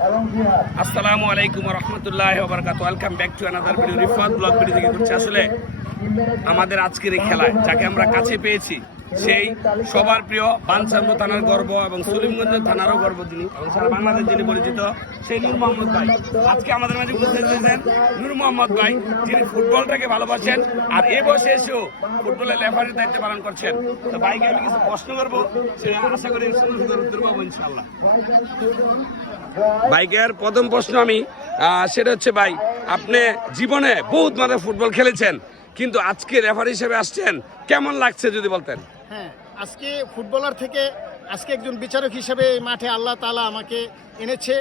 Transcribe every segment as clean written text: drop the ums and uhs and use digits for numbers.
আসসালামু আলাইকুম রহমতুল্লাহ বারাকাতুহু। Welcome back to another video. Rifat blog video থেকে করছি। আসলে আমাদের আজকের এই খেলায় যাকে আমরা কাছে পেয়েছি সেই সবার প্রিয় বাঞ্ছান্দ থানার গর্ব এবং সলিমগঞ্জ থানারও গর্ব যিনি এবং সারা বাংলাদেশ যিনি পরিচিত সেই নূর মোহাম্মদ ভাই আজকে আমাদের মাঝে উপস্থিত হয়েছেন। নূর মোহাম্মদ ভাই যিনি ফুটবলটাকে ভালোবাসেন আর এ বসে এসেও ফুটবলের রেফারির দায়িত্ব পালন করছেন। তো ভাইকে আমি কিছু প্রশ্ন করবো, সে আশা করি উত্তর পাবো ইনশাল্লাহ। ভাইকের প্রথম প্রশ্ন আমি সেটা হচ্ছে, ভাই আপনি জীবনে বহুত মাঠে ফুটবল খেলেছেন, কিন্তু আজকে রেফারি হিসেবে আসছেন, কেমন লাগছে যদি বলতেন? হ্যাঁ, আজকে ফুটবলার থেকে আজকে একজন বিচারক হিসেবে এই মাঠে আল্লাহ তাআলা আমাকে এনেছে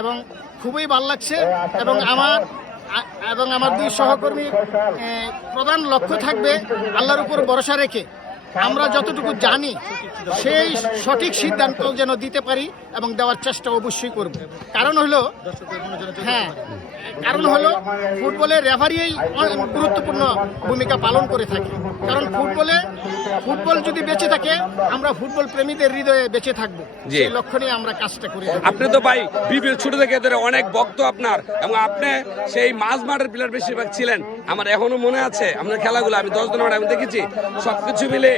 এবং খুবই ভালো লাগছে। এবং আমার দুই সহকর্মীর প্রধান লক্ষ্য থাকবে আল্লাহর উপর ভরসা রেখে আমরা যতটুকু জানি সেই সঠিক সিদ্ধান্ত যেন দিতে পারি এবং দেওয়ার চেষ্টা অবশ্যই করব। কারণ হলো ফুটবলে রেফারিই গুরুত্বপূর্ণ ভূমিকা পালন করে থাকে। কারণ ফুটবল যদি বেঁচে থাকে আমরা ফুটবল প্রেমীদের হৃদয়ে বেঁচে থাকবো, সেই লক্ষ্য নিয়ে আমরা কাজটা করি। আপনি তো ভাই বিপিএল ছোট থেকে ধরে অনেক ভক্ত আপনার, এবং আপনি সেই মাঝ মাঠের প্লেয়ার বেশিরভাগ ছিলেন। আমার এখনো মনে আছে আপনার খেলাগুলো, আমি 10 দিন আমি দেখেছি। সবকিছু মিলে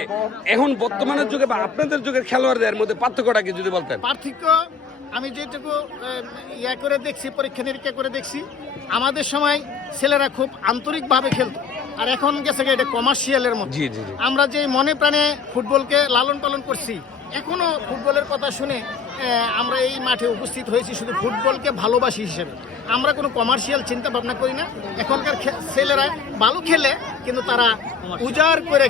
এখন বর্তমানের যুগে বা আপনাদের যুগের খেলোয়াড়দের মধ্যে পার্থক্যটা কি যদি বলতেন? পার্থক্য আমি যেটুকু করে দেখছি, পরীক্ষা নিরীক্ষা করে দেখছি, আমাদের সময় ছেলেরা খুব আন্তরিকভাবে খেলতো, আর এখন গেছে এটা কমার্শিয়ালের মতো। আমরা যে মনে প্রাণে ফুটবলকে লালন পালন করছি, এখনো ফুটবলের কথা শুনে আমরা এই মাঠে উপস্থিত হয়েছি শুধু ফুটবলকে ভালোবাসি হিসেবে। আমরা কোনো কমার্শিয়াল চিন্তা ভাবনা করি না। এখনকার ছেলেরা ভালো খেলে, কিন্তু তারা উজাড় করে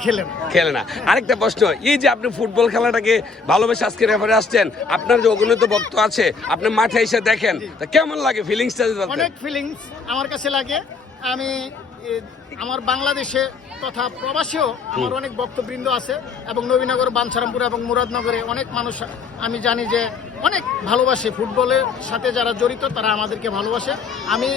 খেলে না। আরেকটা প্রশ্ন, এই যে আপনি ফুটবল খেলাটাকে ভালোবেসে আজকে রেফারি আসছেন, আপনার যে অগণিত ভক্ত আছে, আপনি মাঠে এসে দেখেন, তা কেমন লাগে ফিলিংসটা? অনেক ফিলিংস আমার কাছে লাগে। আমি আমার বাংলাদেশে তথা প্রবাসীও আমার অনেক ভক্তবৃন্দ আছে, এবং নবীনগর, বাঞ্ছারামপুর এবং মুরাদনগরে অনেক মানুষ আমি জানি যে অনেক ভালোবাসে ফুটবলের সাথে যারা জড়িত, তারা আমাদেরকে ভালোবাসে। আমি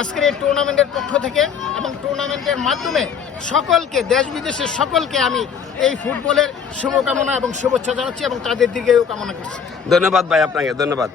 আজকের এই টুর্নামেন্টের পক্ষ থেকে এবং টুর্নামেন্টের মাধ্যমে সকলকে, দেশ বিদেশের সকলকে আমি এই ফুটবলের শুভকামনা এবং শুভেচ্ছা জানাচ্ছি এবং তাদের দিকেও কামনা করছি। ধন্যবাদ ভাই, আপনাকে ধন্যবাদ।